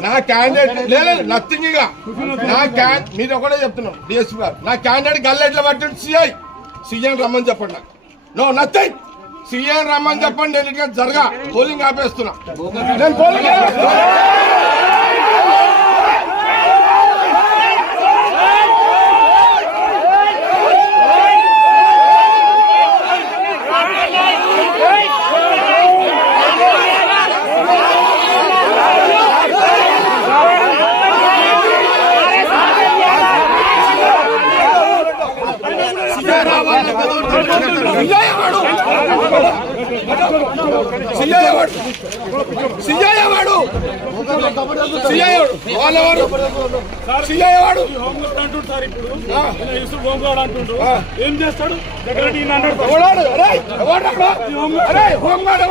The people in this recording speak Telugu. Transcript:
నా క్యాండిడేట్ లేదు నథింగ్ ఇక నా మీరు ఒకటే చెప్తున్నాం డిఎస్పీ గారు నా క్యాండిడేట్ గల్లెట్ల పట్టింది సీఎం రమ్మని చెప్పండి నాకు నో నథింగ్ సీఎం రమ్మని చెప్పండి నేను జరగా పోలింగ్ ఆపేస్తున్నా నేను పోలింగ్ ఏం చేస్తాడు హోంగార్డ్